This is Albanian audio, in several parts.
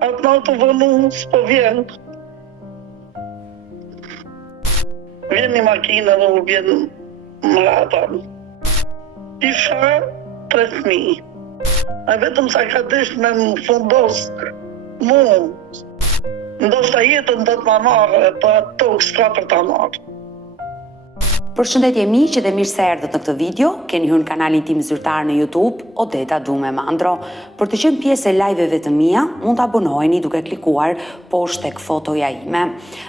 Atë natë vënu, s'po vjen. Vjen një makinë dhe u vjen mrapa. Isha 3.000. A vetëm sa ka desh me më fundos mu. Ndoshta jetën do të ma marrë, po atë tokë s'ka për ta marrë. Përshëndetje miq dhe mirë se erdhët në këtë video. Keni hyrë në kanalin tim zyrtar në YouTube, Odeta Dume Mandro. Për të qenë pjesë e live-eve të mia, mund të abonoheni duke klikuar poshtë tek fotoja ime.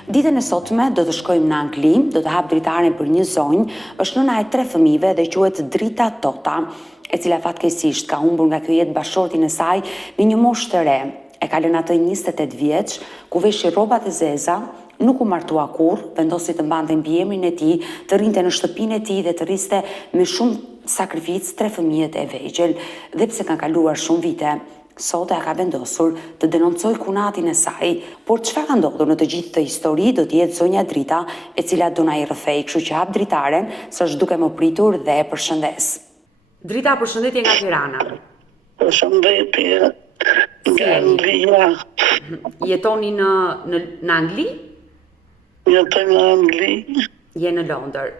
Ditën e sotme do të shkojmë në Angli, do të hap dritaren për një zonjë, është nëna e 3 fëmijëve dhe quhet Drita Tota, e cila fatkeqësisht ka humbur nga kjo jetë bashortin e saj në një moshë të re. E ka lënë atë 28 vjeç, ku veshi rrobat e zeza, nuk u martua kurrë, vendosi të mbante mbiemrin e tij, të rrinte në shtëpinë e tij dhe të rriste me shumë sakrificë 3 fëmijët e vegjël. Dhe pse kanë kaluar shumë vite, sot ka vendosur të denoncojë kunatin e saj. Por çfarë ka ndodhur në të gjithë këtë histori do të jetë zonja Drita, e cila do na i rrëfej, kështu që hap dritaren, s'është duke më pritur dhe e përshëndes. Drita, përshëndetje nga Tirana. Përshëndetje nga Anglia. Jetoni në Angli? Jetoj në Angli. Je në Londër.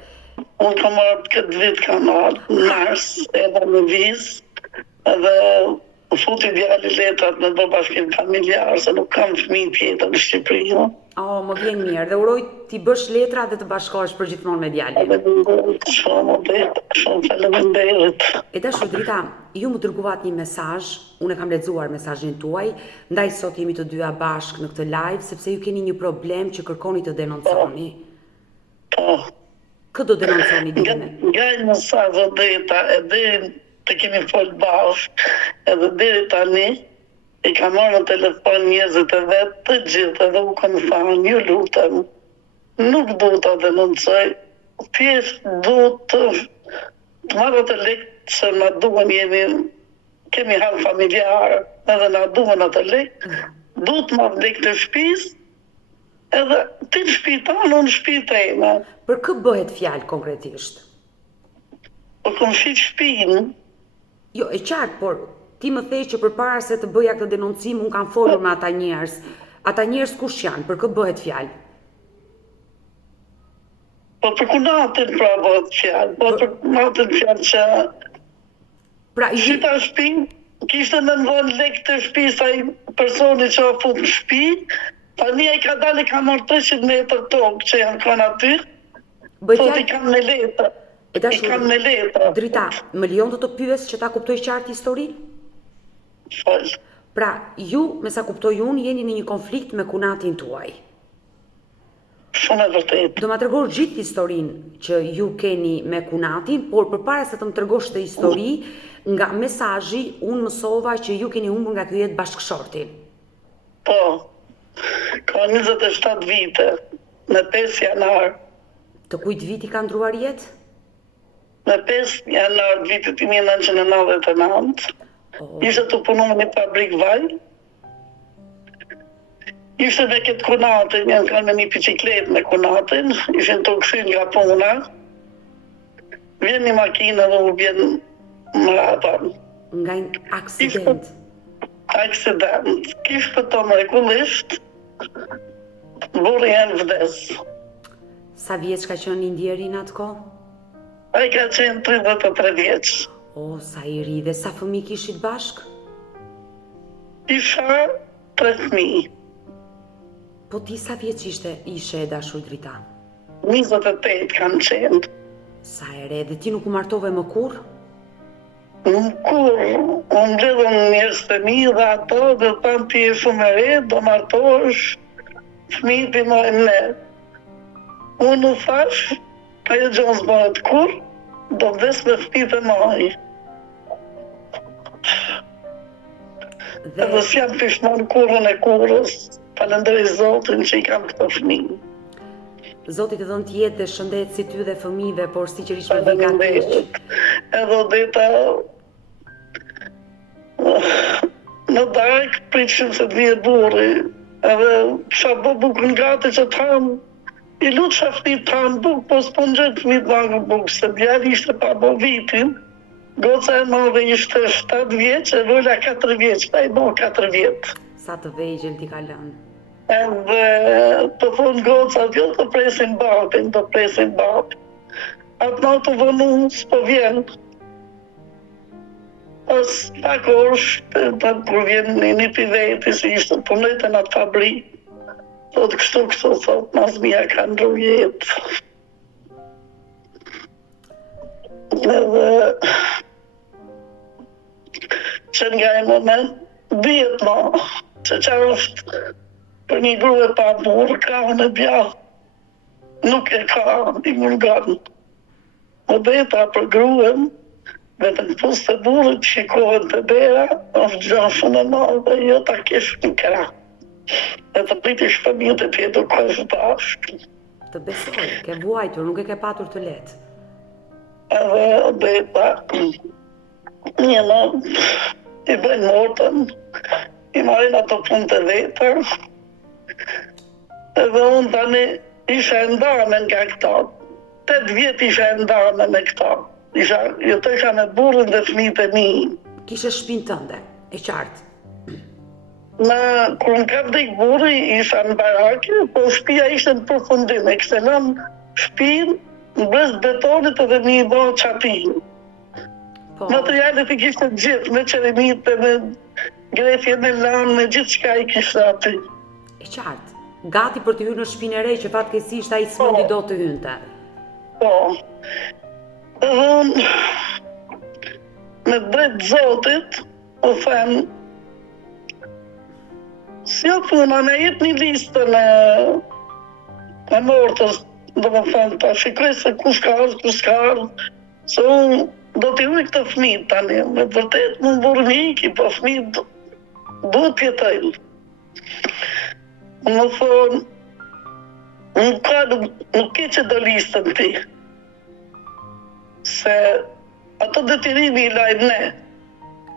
Unë kam marrë këtë vit kam marrë mars edhe në vizë edhe futi djali letrat me do bashkim familjar se nuk kam fëmijë tjetër në Shqipëri. Më vjen mirë dhe uroj t'i bësh letra dhe të bashkohesh përgjithmonë me djalin. Shumë faleminderit. E dashur Drita, ju më dërguat një mesazh, unë e kam lexuar mesazhin tuaj, ndaj sot jemi të dyja bashkë në këtë live sepse ju keni një problem që kërkoni të denonconi. Po. Kë do denonconi ditën? Nga një mesazh Odeta, e deri të kemi folë bashkë, edhe deri tani i ka marrë në telefon njerëzit e vetë të gjithë edhe u kanë thënë, ju lutem, nuk du ta denoncoj, thjesht du të marrë të lekë që na duhen, kemi halë familjarë, edhe na duhen atë lekë, du të marrë lekë të shtëpisë, edhe ti në shtëpi tanë, unë në shtëpi time. Për kë bëhet fjalë konkretisht? Po kom shit shtëpinë. Jo, e qartë, por ti më thej që përpara se të bëja këtë denoncim, unë kam folur me ata njerëz. Ata njerëz kush janë? Për kë bëhet fjalë? Po për kunatin pra bëhet fjalë. Po për kunatin fjalë që pra shita shtëpinë, kishte në nëvon lekë të shtëpisë ai personi që o fut në shtëpi, tani ai ka dalë ka marrë 300 metër tokë që janë kanë aty, po i kanë me letra. I kanë me letra. Drita, më lejon të të pyes që ta kuptoj qartë historinë? Fol. Pra, ju, me sa kuptoj unë, jeni në një konflikt me kunatin tuaj. Shumë e vërtet. Do ma tregosh gjithë historinë që ju keni me kunatin, por përpara se të më tregosh të histori, nga mesazhi unë mësova që ju keni humbur nga ky jetë bashkëshortin. Po. Ka 27 vite, në 5 janar. Të kujt viti ka ndruar jetë? Në 5 janar vitit 1999. Ishte të punu me një fabrik vaj. Ishte me këtë kunatin, janë kanë me një biciklet me kunatin, ishin të këshin nga puna. Vjen një makinë dhe u vjen mrapa. Nga një aksident? Aksident. Kishte të mrekullisht, burri janë vdes. Sa vjeç ka qenë i ndjeri në atë kohë? Ai ka qenë 33 vjeç. O, sa i ri dhe sa fëmijë kishit bashk? Isha 3.000. Po ti sa vjeç ishe e dashur Drita? 28 kanë qenë. Sa e re, dhe ti nuk u martove më kurrë? Kur, unë mbledhën njerëz të mi dhe ato dhe tanë ti e shumë e re, do martohesh, fëmijët i mojnë ne. Unë u thash, ajo gjë s'bëhet kurrë, do vdes me fëmijët e moj. Edhe s'jam pishman kurrën e kurrës, falenderoj Zotin që i kam këto fëmijë. Zoti të dhënë jetë dhe shëndet si ty dhe fëmijëve, por siqerisht me vika keq. Edhe Odeta, në darkë pritshim se të vije burri, edhe kisha bë bukën gati që të hamë. I lutë shaftit të hanë bukë, po s'po në gjëtë fëmijët vangë bukë, se djali ishte pa bo vitin, goca e madhe ishte 7 vjeç, e vola 4 vjeç, pa i bo 4 vjetë. Sa të vegjël t'i ka lënë. Edhe të thonë goca, jo të presin babin, të presin babin. Atë në të vënu, s'po vjen. Pas pak orësh, kur vjen një piveti, si ishte punojtë në atë fabrik, thotë kështu, thotë, Nazmia ka ndru jetë. Edhe që nga e moment, dhjetë ma, që qarë është për një grue pa burë, ka në bjallë, nuk e ka i murganë. Më beta për gruen, vetëm pusë të burët, shikohen të bera, është gjashën e madhe, jo ta kesh një kra. E të pritish fëmijët e tjetër kështë bashkë. Të besoj, ke vuajtur, nuk e ke patur të letë. Edhe beta, njëna, i bëjnë mortën, i marrin ato punë të vetër, edhe unë tani isha e ndame nga këta. 8 vjetë isha e ndame me këta. Jo të isha me burën dhe fëmijët e mi. Kishe shtëpinë tënde, e qartë. Kur më ka vdek burri, isha në barake, po shtëpia ishte në përfundim. E kështë lëmë shtëpinë në brez betonit edhe një i bo qapinë. Materialet i kishte gjithë, me qerimit, me grefje, me lanë, me gjithë qka i kishte aty. E qartë, gati për të hyrë në shtëpinë e re që fatkeqësisht ai s'mundi do të hynte. Po. Edhe unë, me drejt zotit, o them, si o puna, me jep një listën e mortës, do më them, ta shikoj se kush ka ardhë, se unë do t'i uj këtë fëmijë tani, me vërtet më burë një iki, po fëmijë duhet t'jetojnë. Më thonë, nuk ke që do listën ti, se ato detyrimi i lajmë ne.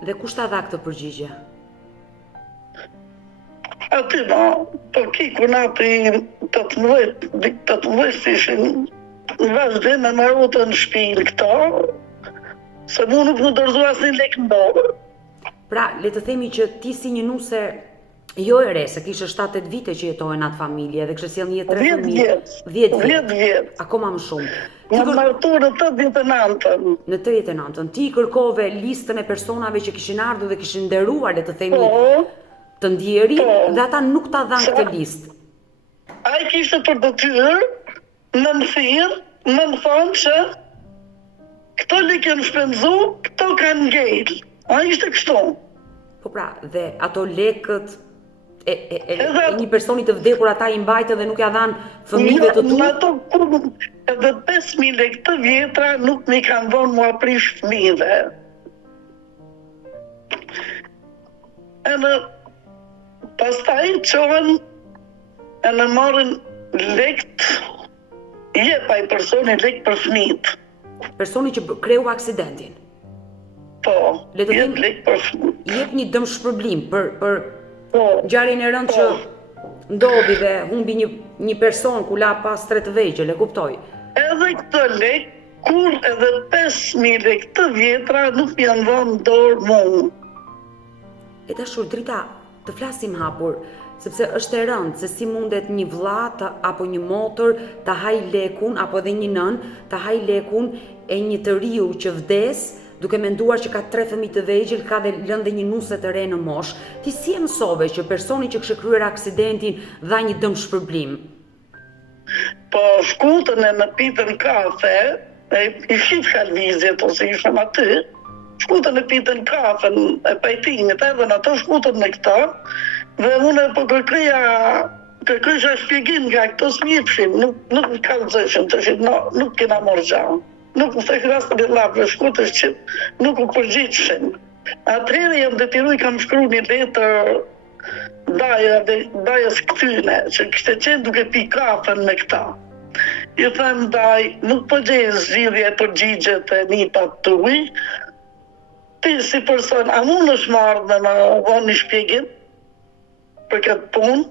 Dhe kush ta dha këtë përgjigje? Aty ma, po kiku nati 18 ishin në vazhdim me marrutën në shpinë këta, se mu nuk më dërzua asë një lek në dorë. Pra, le të themi që ti si një nuse jo e re, se kishe 7-8 vite që jetojnë atë familje dhe kështë sjell një 3 fëmijë. 10 vjet. Akoma më shumë. Në martur në 89-ën. Në 89-ën. Ti kërkove listën e personave që kishin ardhur dhe kishin nderuar, le të themi, të ndjeri, dhe ata nuk ta dhanë këtë listë. Ai kishte për detyrë në më thirr, në më thonë që këto lekë janë shpenzu, këto kanë ngejt. A ishte kështu. Po pra, dhe ato lekët e një personi të vdekur ata i mbajtë dhe nuk ja dhanë fëmijëve të tu? Ato edhe 5.000 lekë të vjetra nuk mi kanë dhonë mua prish fëmijëve. Edhe pastaj qohen e në marrin lekët, jepa i personi lekë për fëmijët. Personi që kreu aksidentin? Po, jep lekë për fëmijët. Jep një dëmshpërblim për ngjarjen e rëndë që ndodhi dhe humbi një person ku la pas 3 vegjël, e kuptoj. Edhe këtë lekë, kur edhe 5.000 lekë të vjetra nuk janë dhënë dorë mu. E dashur Drita, të flasim hapur, sepse është e rëndë se si mundet një vlla apo një motër ta haj lekun, apo edhe një nën ta haj lekun e një të riu që vdes, duke menduar që ka 3 fëmijë të vegjël, ka dhe lënë dhe një nuse të re në moshë. Ti si e mësove që personi që kishte kryer aksidentin dha një dëmshpërblim? Po shkutën e në pitën kafe, i shif halvizjet ose ishëm aty, shkutën e pitën kafe e pajtimit, edhe në ato shkutën me këta, dhe unë po kërkëja shpjegim nga këto s'mjepshin, nuk kalëzëshim të shqip, nuk kena morë gjanë. Nuk më thekë rastën e lapëve shkutës që nuk u përgjithshin. Atëherë jam detyruar kam shkruar një letër dajës këtyne, që kishte qenë duke pi kafen me këta. I them daj, nuk po gjej zgjidhje e përgjigjet e nipat tuaj. Ti si person, a mund është marrë me më vonë një shpjegim për këtë punë?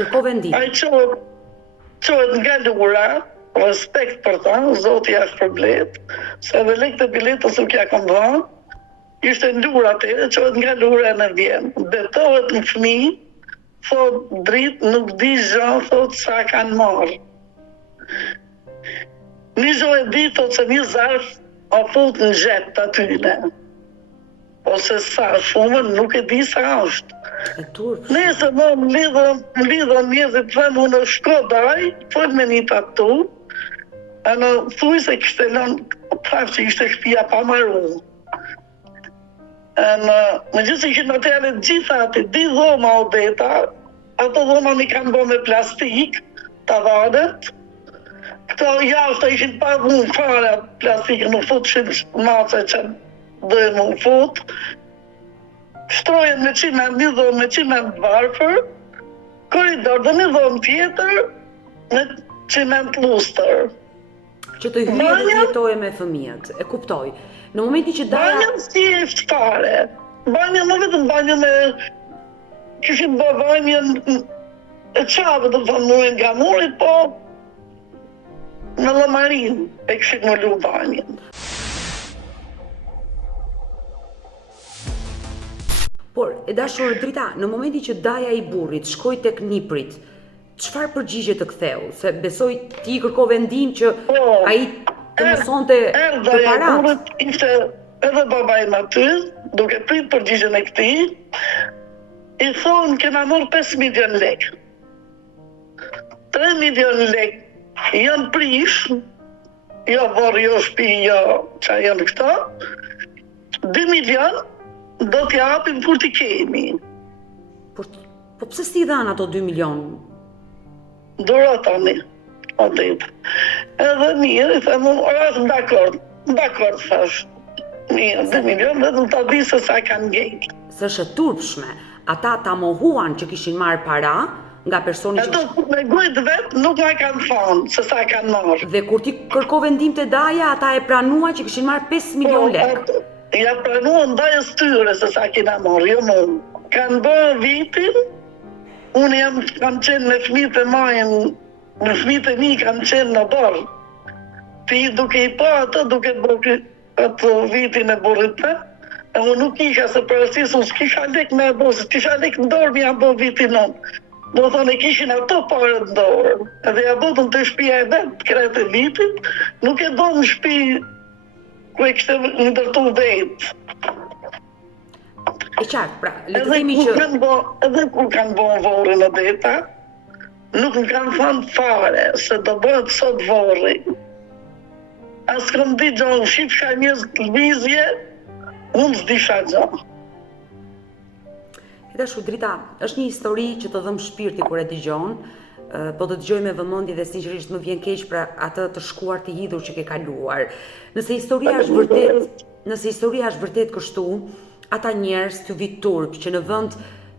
Kërkove ndihmë. Ai qohet nga lura, respekt për ta, zoti jashtë për bletë, se edhe lekët e biletës nuk ja kam dhënë, ishte në lura atyre, qohet nga lura në vjen, betohet në fëmijë, thot dritë, nuk di gjë, thot sa kanë marrë. Një gjë e di, thot se një zarf a fut në gjep atyne. Ose sa shumën, nuk e di sa është. Nëse më lidhën njerëzit them unë në Shkodaj, fol me një tatu, në thuj se kishte lënë praf që ishte shtëpia pa marru. Më gjithë që kishin materialet gjitha ati, di dhoma o deta, ato dhoma mi kanë bo me plastik, tavanet, këto jashtë ishin pa mund fare plastikë, nuk futshin mace që dojë mund fut, shtrojen me qiment, një dhomë me qiment varfër, koridor dhe një dhomë tjetër me qiment lustër. Që të hyje dhe të jetoje me fëmijët, e kuptoj. Në momenti që Daja... Banjën si e fare. Banjën më vetëm banjën e... Kishim bë banjën e qave, do të thonë murin nga murit, po... Në Llamarin e kishim më lu banjën. Por, e dashur Drita, në momenti që Daja i burrit shkoi tek niprit, çfarë përgjigje të ktheu? Se besoj ti i kërkove ndim që ai të mësonte të parat. Ishte edhe baba im aty, duke prit përgjigjen e këtij, i thonë kena marrë 5 milion lek. 3 milion lek janë prish, jo vorë, jo shpi, jo qa janë këta, 2 milion do t'ja apim kur t'i kemi. Po pse s'ti dhanë ato 2 milion? Dura tani, o ditë. Edhe mirë, i thëmë, dakord, thash. Mirë, 2 milion, vetëm t'a di se sa kanë ngejtë. Së është turpshme, ata ta mohuan që kishin marrë para, nga personi që... Ato me gujtë vetë nuk ma kanë thonë se sa kanë marrë. Dhe kur ti kërkove ndim të Daja, ata e pranuan që kishin marrë 5 milion lek. Ja pranuan Dajës tyre se sa kina marrë, jo mund. Kanë bërë vitin, unë kam qenë në fëmijët e majën, në fëmijët e mi kam qenë në barë. Ti duke i pa ato, duke bërë atë vitin e burrit, e unë nuk isha se përësis, unë s'kisha lek me e bërë, se t'isha lek në dorë mi a bërë vitin unë. Do thonë e kishin ato parë në dorë, edhe ja botën të shpia e vetë, kretë e vitit, nuk e do në shpi ku e kështë ndërtu vetë. E qartë, pra, le të themi që... Edhe kur kanë bo në vorën e deta, nuk më kanë thënë fare se do bëhet sot vorri. As këm di gjohë, shifësha njës të lëvizje, unë s'disha gjohë. E dashu, Drita, është një histori që të dhëmë shpirti kur e dëgjon, po të dëgjoj me vëmendje dhe sinqerisht më vjen keq për atë të shkuar të hidhur që ke kaluar. Nëse historia është vërtet kështu, ata njerëz të vit turp që në vend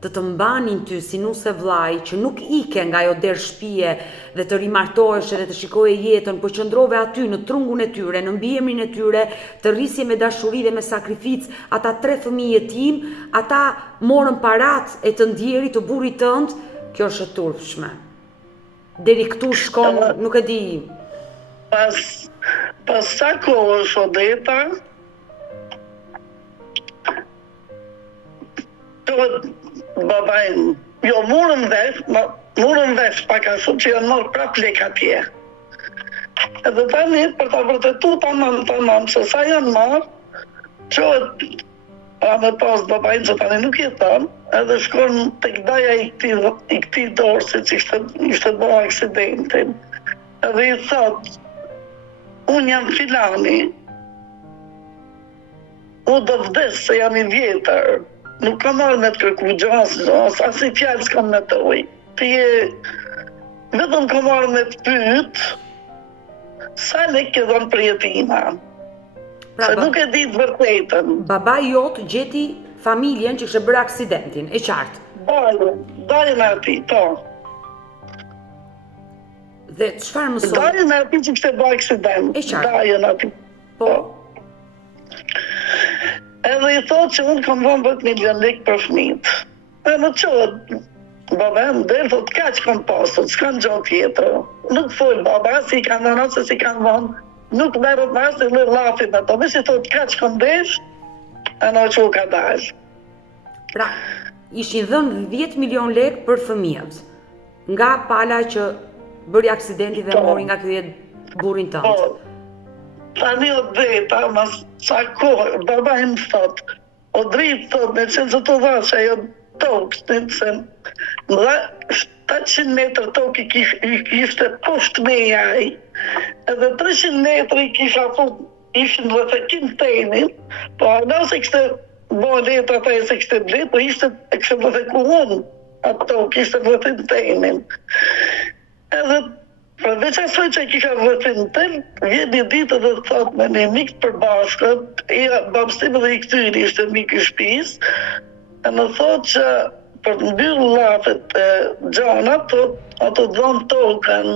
të mbanin ty si nuse vllai që nuk ike nga ajo derë shtëpie dhe të rimartohesh dhe të shikoje jetën, por qëndrove aty në trungun e tyre, në mbiemrin e tyre, të rrisje me dashuri dhe me sakrificë, ata 3 fëmijë jetim, ata morën parat e të ndjerit të burrit tënd, kjo është e turpshme. Deri këtu shkon, nuk e di. Pas sa kohësh Odeta, babajnë, jo murën vesh pak ashtu që janë marrë prap lek atje. Edhe tani për ta vërtetu tamam se sa janë marrë, qohet me pas babajnë që tani nuk jeton, edhe shkon tek Daja i këtij dorësit që ishte bërë aksidentin. Edhe i thot, unë jam filani, u do vdes se jam i vjetër. Nuk kam marrë me të kërku gjasë, as i fjallë s'kam me të ujë. Vetëm kam marrë me të pytë, sa lek ke dhënë për jetima. Se nuk e di të vërtetën. Baba jot gjeti familjen që kështë bërë aksidentin, e qartë. Dajën e ati, po. Dhe çfarë mëson? Dajën e ati që kështë bërë aksident. E qartë. Dajën e ati. Po. Edhe i thot që unë kam dhënë 10 milion lek për fëmijët. Edhe qohet, baba e më dhe, thot, ka që kam pasur, s'kan gjohë tjetër. Nuk folë baba, si i kanë dhënë, se si kanë dhënë, nuk merët me asë në lafit ato. Nësi thot, ka që kam desh, e në që u ka dalë. Pra, ishin dhënë 10 milion lekë për fëmijët, nga pala që bëri aksidenti dhe mori nga ky jetë burrin tënd. Tani o drejta, mas sa kohë, baba im thot, o drejt thot, me qenë që të dhash ajo tokë, se më dha 700 metrë tokë i kishte poshtë me jaj, edhe 300 metrë i kisha fut, ishin rrëfekin tenin, po arda se kështë bo letra ta e se kështë blet, po ishte e kështë rrëfeku unë, atë tokë, ishte rrëfin tenin. Edhe përveç asoj që kisha rrëfin ten, vjen një ditë dhe thot me një mikë për bashkët, babësim dhe i këtyri ishte mikë i shpis, e më thot që për të mbyllë lafet e gjanat, ato dhënë tokën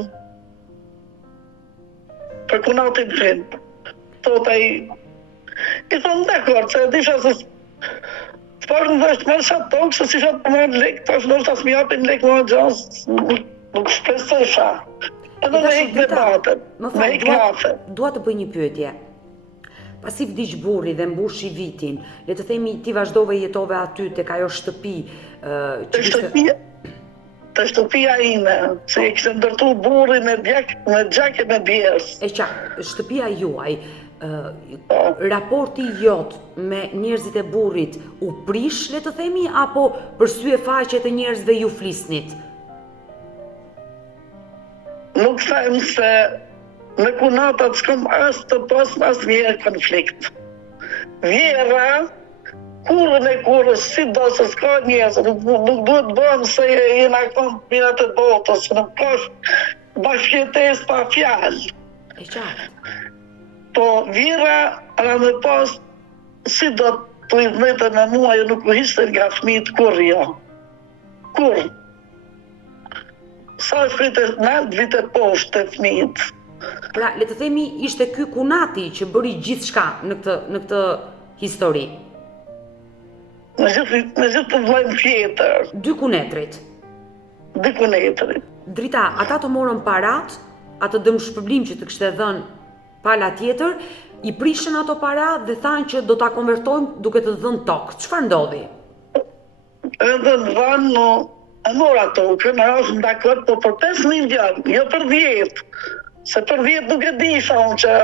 për kunatin fin. Thot ai, i thonë dakor, që e disha se s'par në dhe shtë marrë shatë tokë, se si shatë për marrë lekë, tash në është asë mi apin lekë më gjasë, nuk shpresesha. Edhe me hek debatet, me hek lafet. Dua të bëj një pyetje. Pasi vdiq burri dhe mbushi vitin, le të themi ti vazhdove jetove aty tek ajo shtëpi, Të shtëpia ime, se i kështë ndërtu burri me gjak e me bjerës. E qa, shtëpia juaj, raporti jot me njerëzit e burrit u prish, le të themi, apo për sy e faqe të njerëzve ju flisnit? Nuk them se me kunatat s'kom as të pas as vjerë konflikt. Vjera, kurën e kurës, si do se s'ka njerëz, nuk duhet bëhem se jena kombinat e botës, nuk ka bashkëjetes pa fjalë. E qartë. Po vjera, ana me pas, si do të idhmete me mua, jo nuk u hishte nga fëmijët kur jo. Kur? Sa shkrite nalt vite poshtë të fëmijët. Pra, le të themi, ishte ky kunati që bëri gjithçka në këtë histori. Me gjithë të vlojmë tjetër. Dy kunetrit. Dy kunetrit. Drita, ata të morën parat, atë dëmshpërblim që të kishte dhënë pala tjetër, i prishën ato para dhe thanë që do ta konvertojmë duke të dhënë tokë. Çfarë ndodhi? Edhe në dhanë, e mora tokën, e është dakord, po për 5 milion, jo për 10. Se për 10 nuk e disha unë që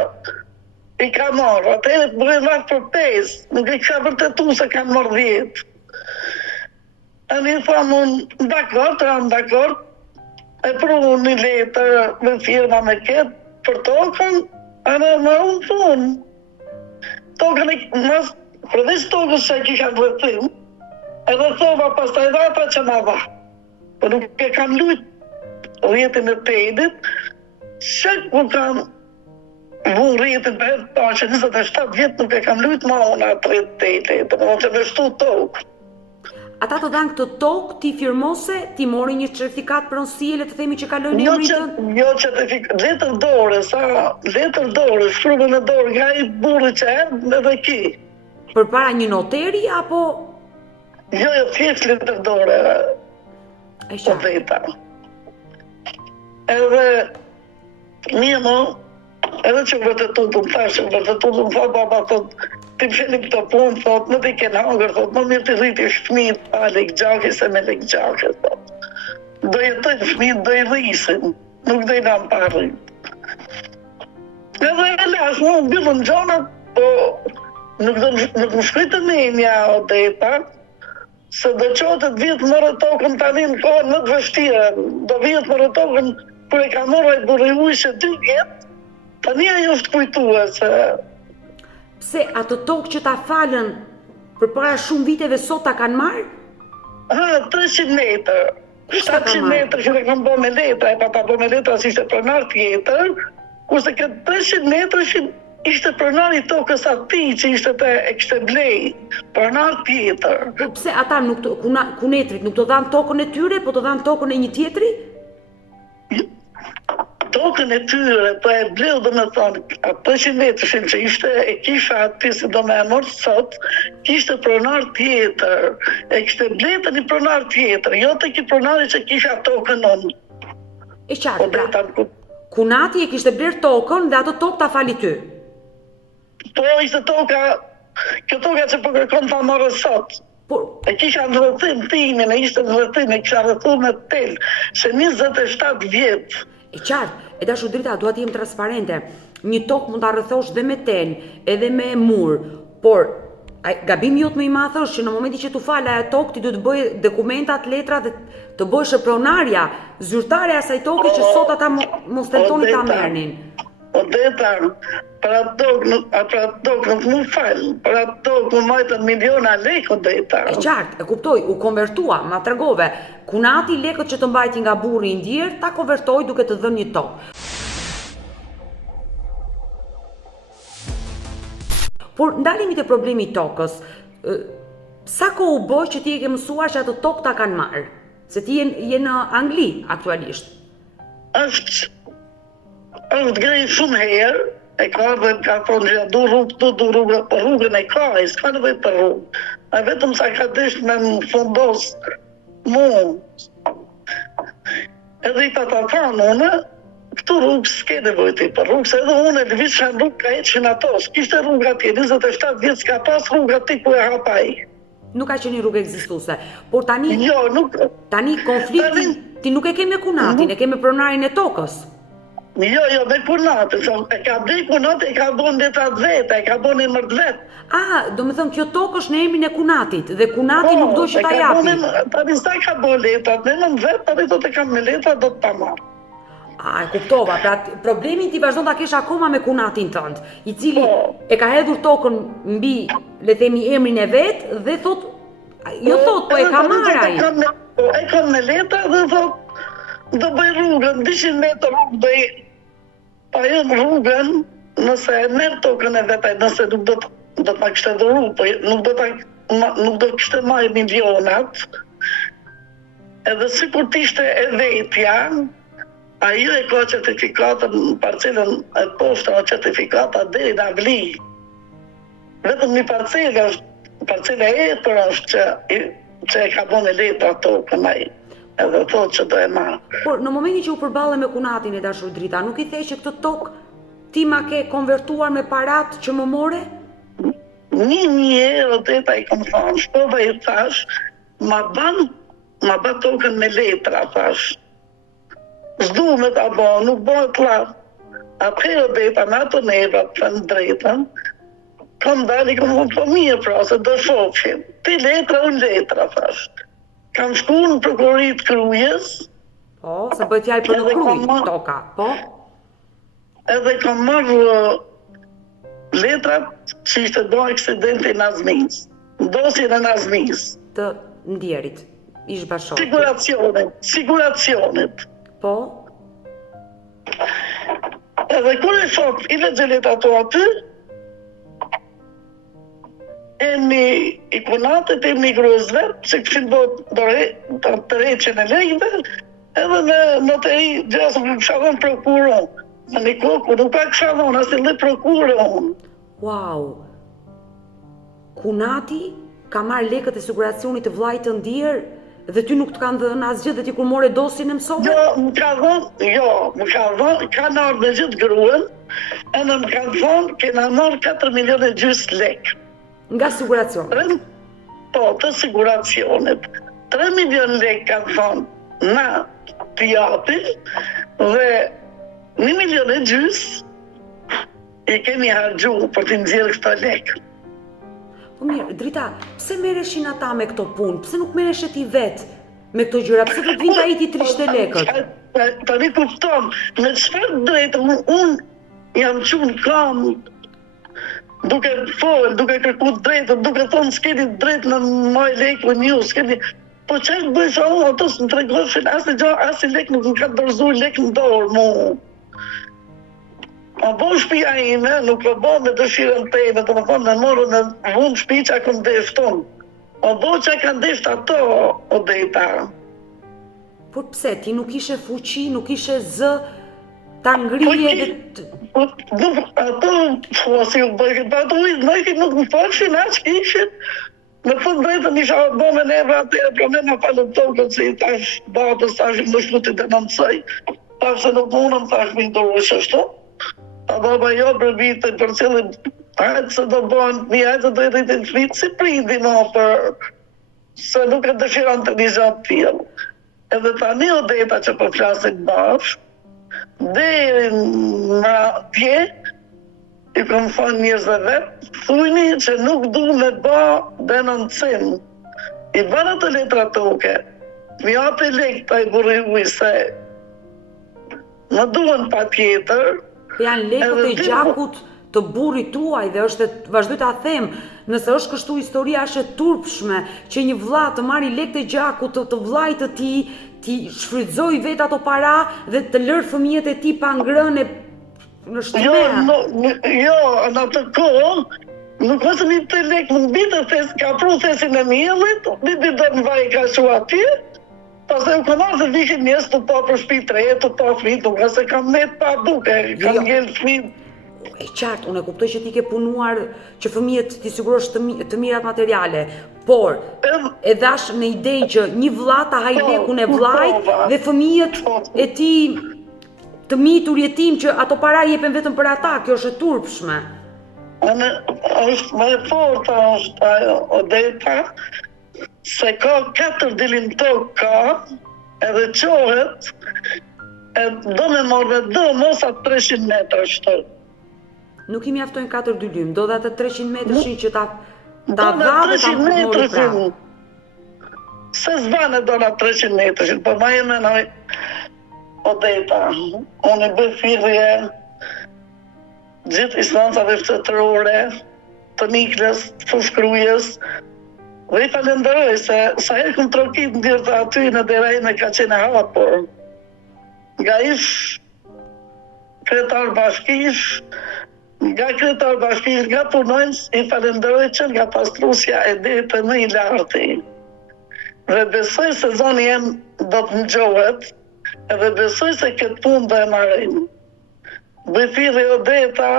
i ka marrë, atëherë bëjë marrë për 5, nuk e kisha vërtetu se ka marrë 10. E një thamë unë, dakord, e pru një letër me firma me ketë për tokën, edhe më unë thunë. Tokën e mas, përveç tokës që e kisha vërtim, edhe thova pas të edhata që ma dha. Për nuk e kam lujt rjetin e pedit, që ku kam vun rjetin për ta që 27 vjetë nuk e kam lujt ma unë atë rjet pedit, dhe më që me shtu tokë. Ata të dhanë këtë tokë, ti firmose, ti mori një certifikat pronësie, le të themi që kaloi në emrin tënd? Jo certifikat, letër dore, shkruajnë në dorë nga i burri që erdhë edhe ki. Përpara një noteri apo? Jo, thjesht letër dore. E qartë. Veta. Edhe një mo, edhe që vërtetu të më thashë, thot baba, thot, ti më shenim të punë, thot, në t'i kena hangër, thot, më mirë të rriti shmit, pa lek gjake se me lek gjake, thot. Do jetojnë shmit, do i rrisin, nuk do i nam parrin. Edhe e lash, më mbyllën gjonat, po nuk më shkritë me nja o deta, se do qotet vjetë më rëtokën tani në kohën më të vështire, do vjetë më rëtokën për e ka morë e burri ujshë 2 vjetë, tani ajo është kujtue se... Pse atë tokë që ta falën për para shumë viteve sot ta kanë marrë? 300 metrë. 700 metrë që ne kam bo me letra, e pa ta bo me letra si ishte pronar tjetër, kurse këtë 300 metrë ishte pronar i tokës ati që ishte e kështë blej, pronar tjetër. Po pse ata nuk kunetrit nuk të dhanë tokën e tyre, po të dhanë tokën e një tjetri? Tokën e tyre, po e bleu dhe me thonë, atë 300 metrëshin që ishte e kisha ati si do me e morë sot, kishte pronar tjetër, e kishte bletën i pronar tjetër, jo të ki pronari që kisha tokën unë. E qartë, pra, kunati e kishte blerë tokën dhe ato tokë ta fali ty. Po ishte toka, kjo toka që po kërkon ta marrë sot, E kisha ndërthim timin, e ishte ndërthim, e kisha rrethu me tel, se 27 vjetë. E qartë, e dashu Drita, dua të jem transparente. Një tokë mund ta rrethosh dhe me tel, edhe me mur, por gabimi jot më i madh është që në momentin që tu fal ajo tokë ti duhet të bëj dokumentat, letra dhe të bësh pronarja, zyrtare e asaj toke që sot ata mos tentoni ta merrnin. O deta, për atë tokë nuk më falë, për atë tokë më majtën miliona lekë, o deta. E qartë, e kuptoj, u konvertua, ma tregove, kunati lekët që të mbajti nga burri i ndjerë, ta konvertoj duke të dhënë një tokë. Por ndalemi te problemi i tokës. Sa kohë u bë që ti e ke mësuar që atë tokë ta kanë marrë? Se ti je në Angli aktualisht. Është grejë shumë herë, e ka dhe ka thonë që du rrugën e ka, i s'ka nevojë për rrugë. A vetëm sa ka desh me më fundos mu. Edhe i ta thonë unë, këtu rrugë s'ke nevojti për rrugë, se edhe unë e lëvizsha në rrugë ka eqin atos. Kishte rrugë atje, 27 vjetë s'ka pas rrugë ati ku e hapaj. Nuk ka qenë rrugë ekzistuese, por tani... Jo, nuk... Tani konfliktin, ti nuk e ke me kunatin, e ke me pronarin e tokës. Jo, me kunatin, e ka blej kunatin, e ka bon letrat vete, e ka bon e mërt vetë. Do me thënë, kjo tokë është në emrin e kunatit, dhe kunati nuk do që ta japi. Tani s'ta ka bon letrat, në në vetë, tani do të kam me letrat, do të ta marrë. E kuptova, pra problemin ti vazhdon ta kesh akoma me kunatin tënd, i cili e ka hedhur tokën mbi, le themi, emrin e vet dhe thot, jo thot, po e ka marrë ai. E kam me letra dhe thot, do bëj rrugën, 200 metrë rrugë bëj, pa e në rrugën, nëse e merë tokën e vetaj, nëse nuk do të ma kështë dhuru, po nuk do kështë marrë milionat, edhe si kur t'ishte e vetja, a ju e ka certifikatën në parcelën e poshtë o certifikata deri në Angli. Vetëm një parcelë e etër është që e ka bon e letra tokën ai. Edhe thot që do e marrë. Por në momentin që u përballe me kunatin e dashur Drita, nuk i thej që këtë tokë ti ma ke konvertuar me parat që më more? Një herë Drita i kom thonë, shpova i thash, ma ba tokën me letra, thash. S'du me ta bo, nuk bëhet lafë. Atëherë Drita, në ato neva, të në Drejtën, kam dali, kam thonë, po mirë pra, se do shofim. Ti letra, unë letra, thash. Kam shku në prokurit Krujës. Po, se bëhet fjallë për në Kruj, toka, po? Edhe kam marrë letrat që ishte do aksidenti në Nazmis. Dosjen e Nazmis. Të ndjerit, ish bashkë. Siguracionit. Po? Edhe kur e shok, i le gjelet ato aty, i kunatet, i gruzve, që këshin do të reqen e lejve, edhe në të i gjasë më këshavon prokuron. Në një koku, nuk pa këshavon, asë dhe prokuron. Wow! Kunati ka marrë lekët e siguracionit të vlajtë të ndjerë, dhe ty nuk të kanë dhënë asgjë dhe ti kur more dosin e mësove? Jo, më ka dhënë, kanë ardhë me gjithë gruën, edhe më ka dhënë, kena marrë 4 milione gjysë lekë. Nga siguracionit? Po, të siguracionit. 3 milion lekë kanë dhënë na të japin, dhe 1 milion e gjysë i kemi hargju për t'i nxjerrë këto lekë. Po mirë, Drita, pse merreshin ata me këto punë? Pse nuk merreshe ti vetë me këto gjëra? Pse do të vinte ai ti trishte lekët? Tani kupton, me çfarë drejtë unë jam qenë kam duke folë, duke kërku drejtë, duke thonë s'keni drejtë në maj lekë në ju, s'keni... Po çfarë bëj sa unë ato s'më tregoshin asnjë lekë nuk më ka dorëzuar lekë në dorë mu. A bo shpia ime, nuk e bo me dëshirën teme, të më thonë me morën e vunë shpi që a kënë deshton. A bo që a kanë desht ato, o Drita. Por pse, ti nuk ishe fuqi, nuk ishe zë, ta ngrije dhe... Ato, si u bëjke, ato nuk më falshin, aq kishin. Me thënë Drejtën isha bo me neve atyre problema falën tokën, që i tash batës, tash më shlutit e nëmësaj. Tash se nuk munëm, tash më ndorë shështu. A baba jo për vitë, për cilën hajtë se do bënë, hajtë se do jetë të flitë si prindi ma për se nuk e dëshiron të një gjatë tillë. Edhe tani Odeta që po flasin bashkë, deri në atje, i kom thonë njerëzve vetë, thujni që nuk du me ba denoncim. I bërë të letra toke, mi atë lek të i burri uj se në duen pa tjetër. Janë lekët e gjakut të burrit tuaj dhe është vazhdoj ta them, nëse është kështu historia është e turpshme që një vëlla të marrë lekët e gjakut të vllait të tij, ti shfrytëzoi vetë ato para dhe të lërë fëmijët e tij pa ngrënë në shtëpi. Jo, në atë kohë nuk ose një të lekë më bitë thes, ka pru thesin e miellit, një do në vaj ka shu atje, pas e u këmarë dhe vihin njës të po për shpi tre, të po frit, nuk ose kam net pa duke, kam ngell frit. E qartë, unë e kuptoj që ti ke punuar që fëmijët ti sigurosh të mirat materiale, por e dash në idenë që një vëlla ta haj lekun e vllait dhe fëmijët e ti të mitur jetim që ato para jepen vetëm për ata, kjo është e turpshme. Është më e forta është ajo Odeta, se ka 4 dilim tokë ka, edhe qohet, do me morë dhe mos atë 300 metra shtë. Nuk i mjaftojnë 4 dylim, do dhe atë 300 metrëshin që ta dha dhe ta mori pra. Se zbane do nga 300 metrëshin, për ma jeme në Odeta, unë i bëj firje gjithë instancave shtetërore, të Niklës, të Fushkrujës, dhe i falenderoj se sa herë këm trokit në dirë të aty në derajme ka qenë hapur. Nga ish kretar bashkish, nga punojnës, i falenderoj që nga pastrusja e ditë më i larti. Dhe besoj se zoni jem do të ngjohet, edhe besoj se këtë punë do e marrim. Bëfiri Odeta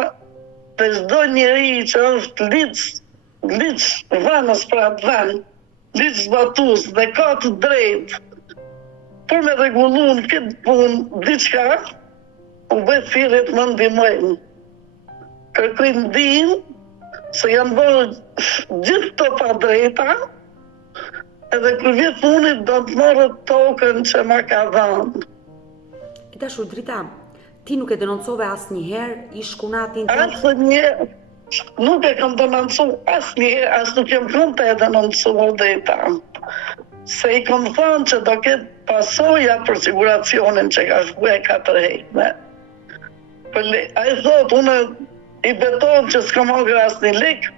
të çdo njeri që është liç vënës për atë vën, liç zbatus dhe ka të drejtë për me rregulluar këtë punë diçka, u bëfirit më ndihmojnë. Kërkoj ndihmë se janë bërë gjithë të pa drejta, edhe kur vjet punit do të morë tokën që ma ka dhënë. E dashur Drita, ti nuk e denoncove asnjëherë ish kunatin tënd? Asnjëherë, nuk e kam denoncu asnjëherë, as nuk jam kënte e denoncu Odeta. Se i kam thënë që do ketë pasoja për siguracionin që ka shkuar 4 herë. A i thot, unë i beton që s'ka marrë asnjë lek.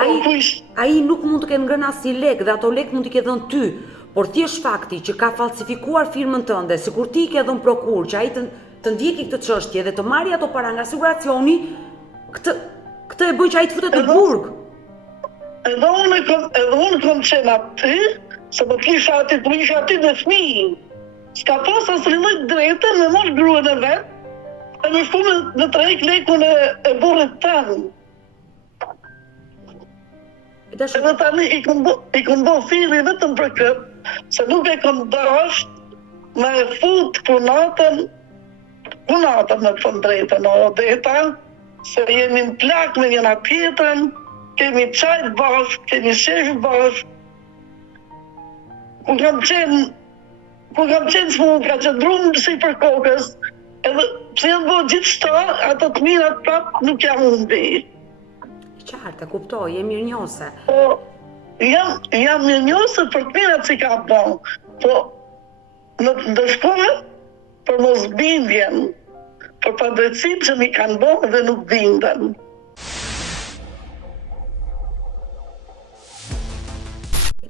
Ai nuk mund të ketë ngrënë asnjë lek dhe ato lek mund t'i ke dhënë ty, por thjesht fakti që ka falsifikuar firmën tënde, sikur ti ke dhënë prokur që ai të ndjeki këtë çështje dhe të marrë ato para nga siguracioni, këtë e bën që ai të futet në burg. Edhe unë kom qenë aty, se po kisha aty dhe fëmijë. S'ka pas asnjë lloj drejte me marrë gruan e vet, e me shku me trajk lekun e burrit tënd. Edhe tani i kom bo fili vetëm për këtë, se nuk e kom dash me fut punatën me të drejtën në Odeta, se jemi në plak me njëna tjetrën, kemi qajt bashkë, kemi shesh bashkë. Ku kam qenë s'mu ka qëndrum si për kokës, edhe pse janë bo gjithë shta, ato të mirat prap nuk jam humbi. Qartë, kuptoj, je mirënjohëse. Po, jam mirënjohëse për të mirat si ka bon, po në të ndëshkohet për mos bindjen, për padrejtësinë që mi kanë bon dhe nuk binden.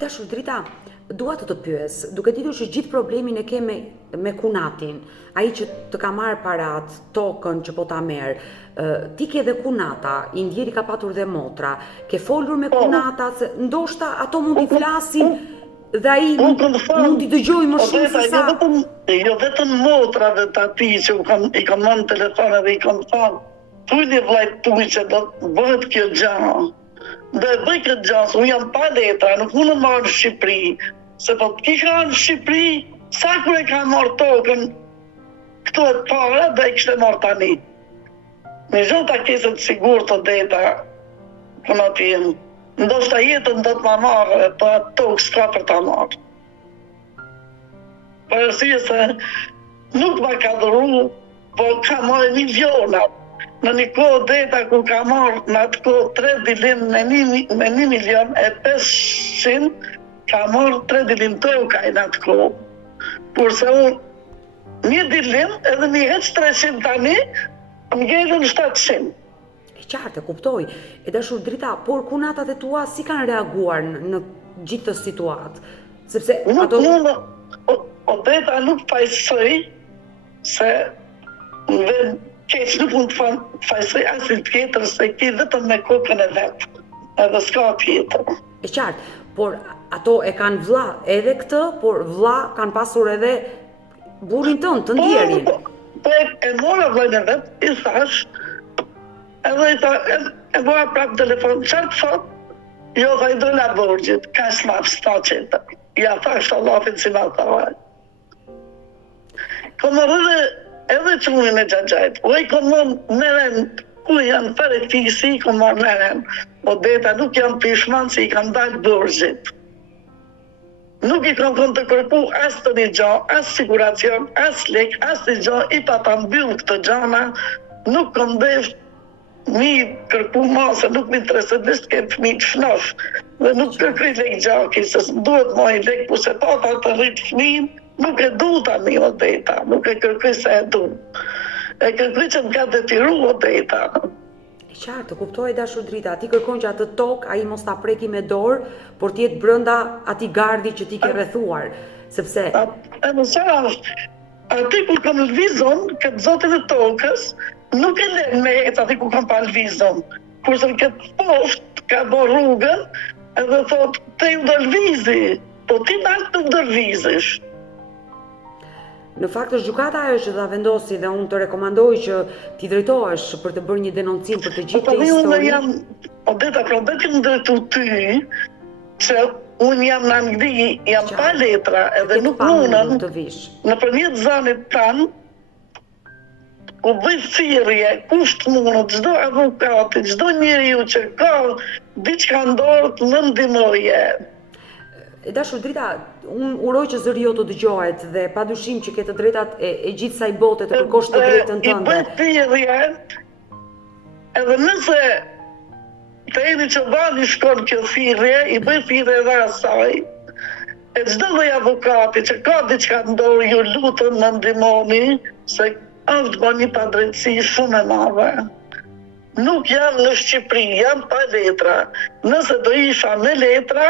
Dashur Drita, dua të pyes, duke ditur që gjithë problemin e ke me kunatin, ai që të ka marrë parat, tokën që po ta merr, ti ke dhe kunata, i ndjeri ka patur dhe motra, ke folur me kunata, se ndoshta ato mund t'i flasin dhe ai mund t'i dëgjoj më shumë se sa. Jo vetëm motrave të ati që i kam marrë në telefon edhe i kam thonë, thujni vllajt tuaj që do të bëhet kjo gjë. Dhe bëj këtë gjasë, unë jam pa letra, nuk mundë marrë në Shqipëri, se po të kisha në Shqipëri, sa kur e ka marrë tokën, këto e të para dhe i kështë e marrë tani. Me zhënë ta keset sigur të Odeta, këna t'jem, ndoshta jetën do të ma marrë, po atë tokë s'ka për ta marrë. Për arsye se nuk ma ka dhuru, po ka marrë milionat. Në një kohë deta ku ka marrë në atë kohë 3 dilim me 1.500.000, ka marrë 3 dilim toka në atë kohë. Kurse unë 1 dilim edhe mi heq 300 tani, më gjelën 700. E qartë, e kuptoj. E dashur Drita, por kunatat e tua si kanë reaguar në gjithë të situatë? Sepse ato... Odeta nuk fajsoj se në vend keq nuk mund të fajsoj asin tjetër se ki vetëm me kokën e vetë, edhe s'ka tjetër. E qartë, por ato e kanë vlla edhe këtë, por vlla kanë pasur edhe burrin tënd, të ndjerin. Po e mora vllajën e vetë, i thash, edhe e mora prapë telefon, çfarë thot? Jo, tha i dola borgjit, ka s'maf, s'ta qetë. Ja thash Allahit si ma thavaj. Këmër edhe qunin e gjagjajt, oj këmër meren, ku janë fare fisi, këmër meren, Odeta nuk janë pishman si i kanë dalë borgjit. Nuk i kanë të kërku as të një gjo, as siguracion, as lek, as një gjo, i pa ta mbyllë këtë gjana, nuk këndesh mi kërku ma, se nuk mi interesët nështë kemë fëmi të shnosh, dhe nuk kërkuj lek gjaki, se duhet ma i lek, ku se pata të rritë fëmin, nuk e du tani Odeta, nuk e kërkuj se e du. E kërkuj që më ka detyru Odeta. E qartë, kuptoj dashur Drita, ti kërkon që atë tokë ai mos ta preki me dorë, por ti jetë brenda atij gardi që ti ke rrethuar, sepse e më qarë, ati kur kam lëvizon, këtë zotin e tokës, nuk e len me ecë ati kur kam pa lëvizon. Kurse në këtë poshtë ka bo rrugën, edhe thot, te ju do lëvizi, po ti dalë të ndërvizish. Në fakt është gjykata ajo që ta vendosi dhe unë të rekomandoj që ti drejtohesh për të bërë një denoncim për të gjithë të histori. Odeta, pra betë më drejtu ty, që unë jam në Angli, jam pa letra, edhe nuk mundën, në përmjet zanit tanë, ku bëj thirrje, kush të mundën, çdo avokati, çdo njeriu që ka diçka ndorë të më ndihmoje. E dashur Drita, unë uroj që zëri jo të dëgjohet dhe padyshim që ke të drejtat e gjithë saj bote të kërkosh të drejtën tënde. I bëj thirrje, edhe nëse të jeni që bani shkon kjo thirrje, i bëj thirrje edhe asaj. E çdo lloj avokati që ka diçka ndorë, ju lutem më ndihmoni, se është bërë një padrejtësi shumë e madhe. Nuk jam në Shqipëri, jam pa letra. Nëse do isha me letra,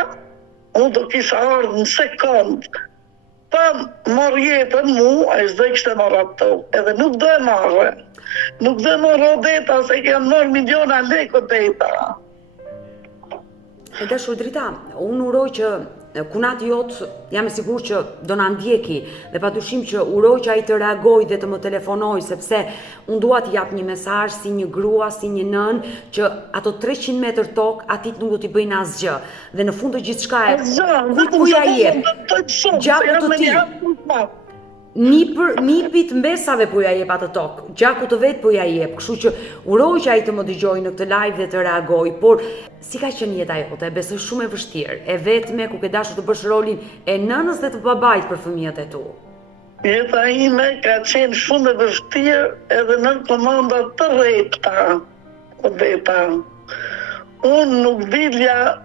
unë do kisha ardhë në sekund. Pa marrë jetën mu, a i s'do i kështë e marrë ato. Edhe nuk do e marrë. Nuk do e marrë Odeta, se kanë marrë miliona lek Odeta. E dashur Drita, unë uroj që kunati jot jam e sigurt që do na ndjeki dhe padyshim që uroj që ai të reagoj dhe të më telefonoj, sepse unë dua t'i jap një mesazh si një grua, si një nën, që ato 300 metër tokë atit nuk do t'i bëjnë asgjë. Dhe në fund të gjithçka ku ja jep? Gjaku të ti. Nipit mbesave po ja jep atë tokë, gjaku të vet po ja jep, kështu që uroj që ai të më dëgjojë në këtë live dhe të reagoj, por si ka qenë jeta jote? E besoj shumë e vështirë, e vetme ku ke dashur të bësh rolin e nënës dhe të babait për fëmijët e tu. Jeta ime ka qenë shumë e vështirë edhe në komanda të rrepta, Odeta. Unë nuk dilja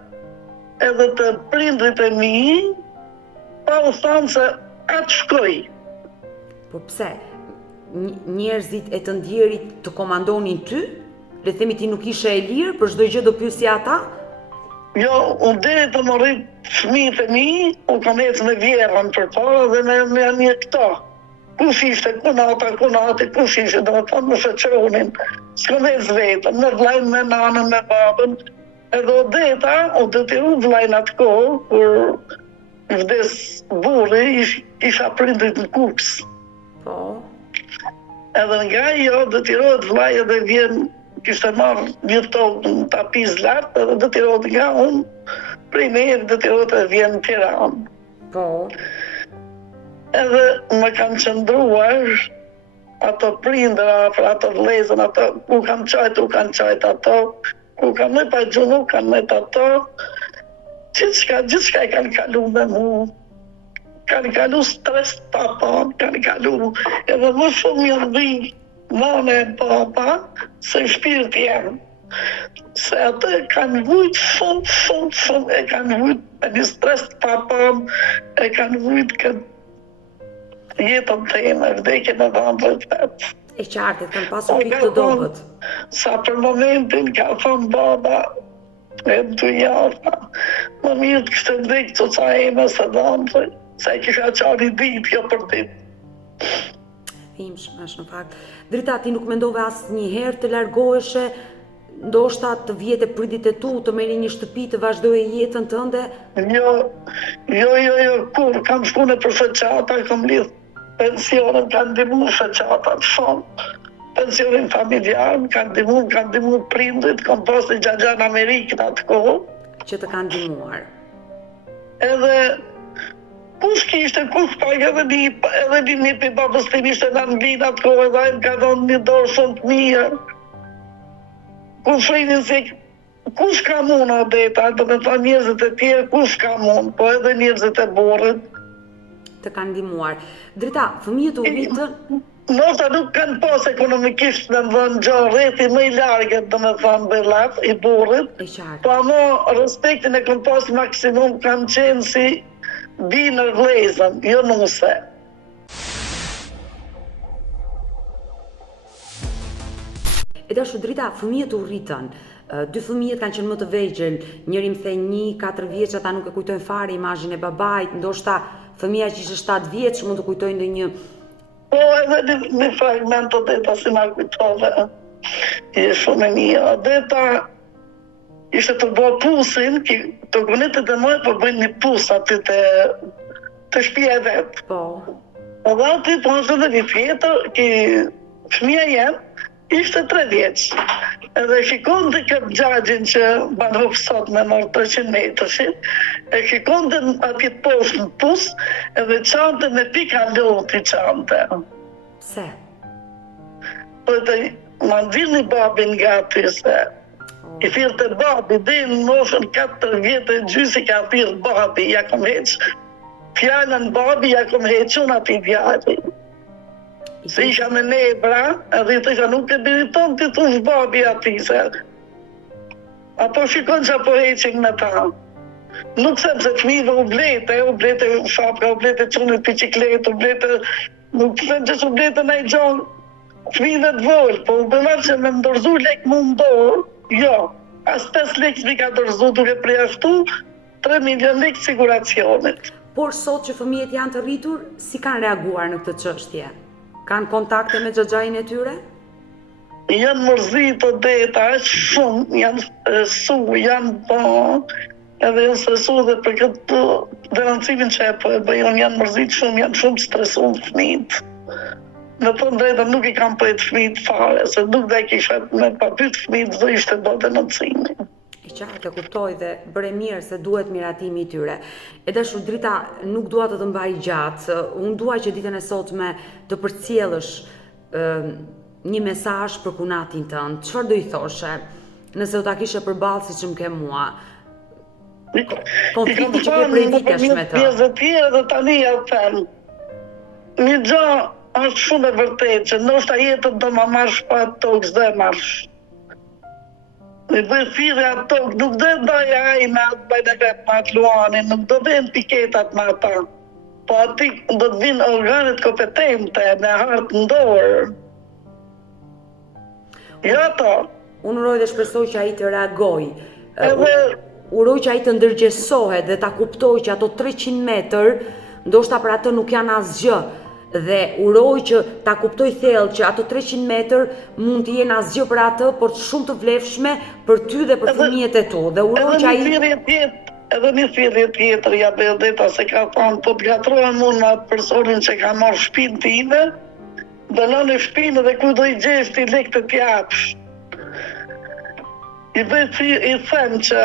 edhe të prindrit e mi, pa u thanë se atë shkoj. Po pse? Njerëzit e të ndjerit të komandonin ty? Le themi ti nuk ishe e lirë për çdo gjë do pyesja ata? Jo, unë deri të më rrit fëmijët e mi, unë kam ecë me vjerën përpara dhe me një këto. Kush ishte, kunati, kush ishte, do më thonë më shoqëronin. S'kam ecë vetëm, me vllajën, me nanën, me babën. Edhe Odeta, u detyru vllajën atë kohë, kur vdes burri, isha prindrit në Kuks. Po. Edhe nga jo detyrohet vllai edhe vjen, kishte marrë një tokë në tapiz lartë, edhe detyrohet nga unë, prej merë detyrohet edhe vjen në Tiranë. Po. Edhe më kanë qëndruar ato prindra, ato vlezën, ato u kanë qajt ato, ku kam me pa gjunu, kam me të ato, gjithçka e kanë kalu me mu. Kanë kalu stres papa, kanë kalu edhe më shumë janë dhi nane e papa se shpirti janë. Se atë e kanë vujt shumë, e kanë vujt e një stres papa, e kanë vujt këtë jetën të jeme, vdekjen e dhëndrët vetë. E qartë, kanë pasur pikë të dobët. Sa për momentin ka thonë baba, e dy java, më mirë të kështë vdekë të ca eme se dhëndrët. Se e kisha qari ditë, jo për ditë. Është në fakt. Drita, ti nuk mendove asë një herë të largoheshe, ndoshta të vjetë pridit e tu, të meri një shtëpi, të vazhdoje jetën tënde? Jo, kur, kam shku në për fëqata, kam lidhë pensionin, kam dimu fëqata të shumë. Pensionin familjar, kam dimu prindit, kam pas një gjagja në Amerikë në atë kohë. Që të kanë dimuar. Edhe kush kishte, kush pak edhe një për babës tim ishte në Anglina atë kohë edhe ajmë ka dhënë një dorë shumë të mirë. Kush rejnin se kush ka mund Odeta, do me tha njerëzit e tjerë, kush ka mund, po edhe njerëzit e borët. Të kanë ndihmuar. Drita, fëmijët u rritën? Nota nuk kanë pas ekonomikisht në dhënë gjohë rreti më i largët, do me thanë belat, i borët. E qartë. Po ama respektin e kanë pas maksimum, kanë qenë si bi në vlezën, jo nuse. E dashu Drita, fëmijët u rritën. Dy fëmijët kanë qenë më të vegjël, njëri më the 1-4 vjeç, ata nuk e kujtojnë fare imazhin e babait, ndoshta fëmia që ishte 7 vjeç mund të kujtojnë ndonjë. Po edhe një fragment Odeta si ma kujtove. Je shumë e mirë. Odeta ishte të bërë pusin, të gënitet e mëjë për bëjnë një pus aty të shpia e vetë. Po. Edhe aty të nëse dhe një tjetër, ki fëmija jenë, ishte 3 vjeç. Edhe shikon të këtë gjagjin që banë sot me mërë 300 metrëshin, e shikon të ati poshtë në pus, edhe qante me pika loti qante. Pse? Po të më ndilë një babin nga aty se i thirë të babi, dhe në moshën 4 vjetë e gjysi ka thirë babi, ja kom heqë. Fjallën babi, ja kom heqë unë ati djari. Se isha me nebra, edhe të isha nuk e biriton të thush babi ati se. Apo shikon që apo heqin me ta. Nuk sem se fmive u blete shapka, u blete qunit biciklet, u blete, nuk sem që u blete në i gjonë fmive të volë, po u bëllar që me ndërzu lek më ndorë, jo. As 5 lek mi ka ndërzu duke preashtu 3 milion lek siguracionit. Por sot që fëmijët janë të rritur, si kanë reaguar në këtë çështje? Kanë kontakte me xhaxhain e tyre? Janë mërzit Odeta, shumë, janë su, janë edhe janë stresu dhe për këtë derancimin që e po e bëjon, janë mërzit shumë, janë shumë stresu në fëmijët. Në të drejta nuk i kam pëjtë fëmijët fare, se nuk dhe kisha me papyt fëmijët dhe ishte do denoncimi. E qartë, e kuptoj dhe bëre mirë se duhet miratimi i tyre. E dashu Drita, nuk dua të mbaj gjatë, unë dua që ditën e sotme të përcjellësh një mesazh për kunatin tënd. Çfarë do i thoshe nëse do ta kishe përballë siç më ke mua? Konflikti që ke prej vitesh me të. Pjesë të tjera dhe tani ja them. Një gjë është shumë e vërtetë që ndoshta jetën do ma marrësh pa tokë, s'do e marrësh. Me bëjë thirë atë tokë, nuk do e ndaj ajë me atë bajnë e vetë me atë luanin, nuk do bëjnë piketat me ata. Po ati do të vinë organet kompetente me hartë ndorë. Jo ato. Unë uroj dhe shpresoj që ai të reagoj. Edhe uroj që ai të ndërgjegjësohet dhe ta kuptoj që ato 300 metër ndoshta për atë nuk janë asgjë. Dhe uroj që ta kuptoj thellë që ato 300 metër mund të jenë asgjë për atë, por shumë të vlefshme për ty dhe për fëmijët e tu. Dhe uroj që ai edhe një thirrje tjetër ja bëj Odeta se ka thonë po të gatrohen mund me atë personin që ka marrë shtëpinë time, dënon në shtëpinë dhe ku do i gjesh ti lek të t'japsh. I them që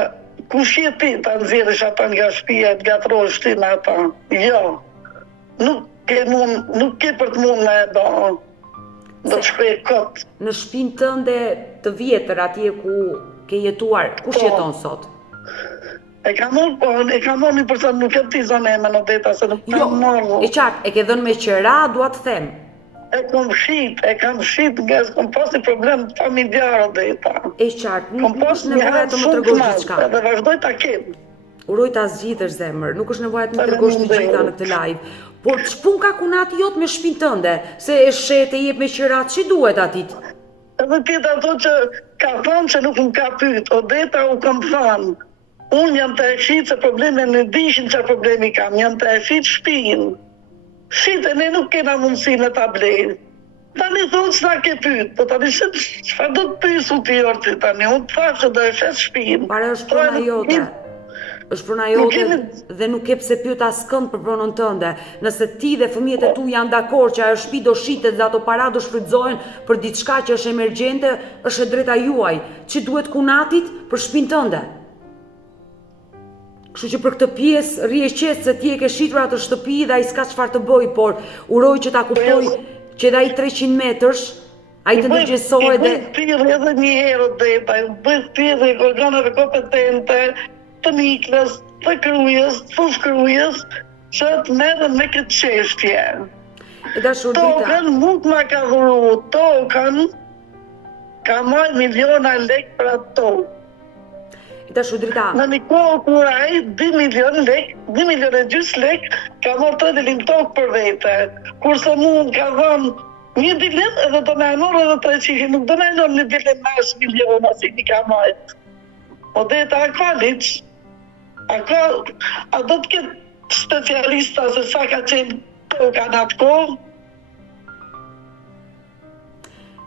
kush je ti ta nxjerrësh ata nga shtëpia të gatrohesh ti me ata. Jo. Nuk ke për të mund me e do të shkruaj kot. Në shtëpinë tënde të vjetër atje ku ke jetuar, kush jeton sot? E kam unë përsa nuk e ti zonë e me në deta, se nuk kam marrë. E qartë, e ke dhënë me qëra, dua të them. E kam shit nga s'kom pas një problem familjar o deta. E qartë, nuk është nevoja të më tregosh gjithçka. Dhe vazhdoj ta kem. Uroj ta zgjidhësh zemër, nuk është nevoja të më tregosh të gjitha në këtë live. Por ç'pun ka kunati jot me shtëpinë tënde, se e shet e jep me qëra, ç'i duhet atit? Edhe tjetë ato që ka thënë që nuk më ka pyet, o deta u kam thënë. Unë jam të e shit se probleme në dishin që problemi kam, jam të e shit shpinë. Shit e ne nuk kena mundësi në ta blejë. Tani thonë që na ke pyet, po tani çfarë do të pyes u ti orti tani? Unë të thashë do e shes shpinë. Pare është prona jote. Është prona jote dhe nuk ke pse pyet askënd për pronën tënde. Nëse ti dhe fëmijët e tu janë dakord që ajo shtëpi do shitet dhe ato para do shfrytëzohen për diçka që është emergjente, është e drejta juaj. Çi duhet kunatit për shtëpinë tënde? Kështu që për këtë pjesë rrije qetë se ti e ke shitur atë shtëpi dhe ai s'ka çfarë të bëj, por uroj që ta kuptoj që edhe ai 300 metrësh ai të ndërgjegjësoj dhe thirrje edhe një herë deta, bëj thirrje organeve kompetente të miklës, të kryes, të fushkryes, që të merren me këtë çështje. E dashur Drita. Tokën nuk ma ka dhuru, tokën ka marrë miliona lek për atë tokë. Dashur Drita. Në një kohë kur ai 2 milion lek, 2 milion e gjys lek, ka marrë të dilin tokë për vete. Kurse mu ka dhënë një dilim edhe do me anor edhe 300, nuk do me anor një dilim nash miliona si një ka marrë. O deta a ka liq, a do të ketë specialista se sa ka qenë toka në atë kohë?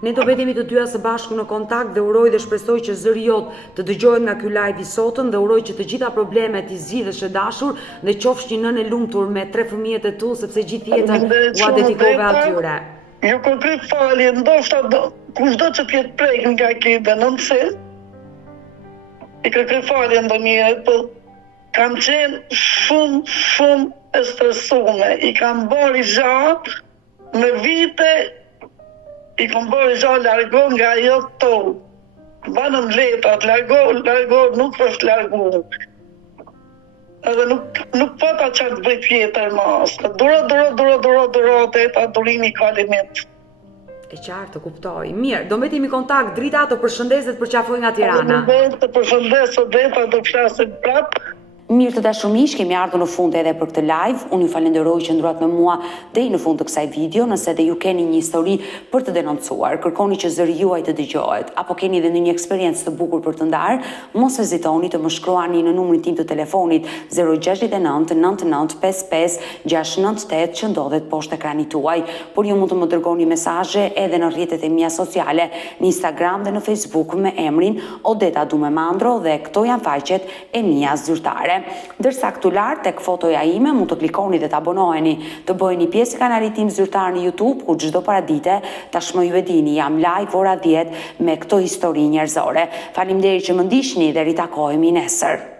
Ne do vetemi të dyja së bashku në kontakt dhe uroj dhe shpresoj që zëri jot të dëgjohet nga ky live i sotëm dhe uroj që të gjitha problemet i zgjidhesh e dashur dhe qofsh një nënë e lumtur me 3 fëmijët e tu sepse gjithë jetën ua dedikove atyre. Ju kërkoj falje, ndoshta kushdo që t'jetë prek nga kjo denonse, i kërkoj falje ndonjëherë, po kam qenë shumë e stresume, i kam bërë gjatë në vite. I kom bërë gjatë largo nga jo tonë. Banëm letat, largo nuk është largu. Edhe nuk pata qatë bëj tjetër mas. Duro, teta, durimi ka limit. E qartë, kuptoj. Mirë, do mbetemi kontakt, Drita të përshëndeset për qafoj nga Tirana. Të përshëndes, o deta, do flasim prapë. Mirë të dashur miq, kemi ardhur në fund edhe për këtë live. Unë ju falenderoj që ndruat me mua deri në fund të kësaj video. Nëse edhe ju keni një histori për të denoncuar, kërkoni që zëri juaj të dëgjohet, apo keni edhe një eksperiencë të bukur për të ndarë, mos hezitoni të më shkruani në numrin tim të telefonit 069 99 55 698 që ndodhet poshtë ekranit tuaj. Por ju mund të më dërgoni mesazhe edhe në rrjetet e mia sociale, në Instagram dhe në Facebook me emrin Odeta Dumemandro dhe këto janë faqet e mia zyrtare. Ndërsa këtu lart tek fotoja ime mund të klikoni dhe të abonoheni, të bëheni pjesë e kanalit tim zyrtar në YouTube, ku çdo paradite tashmë ju e dini jam live ora 10 me këto histori njerëzore. Faleminderit që më ndiqni dhe ritakohemi nesër.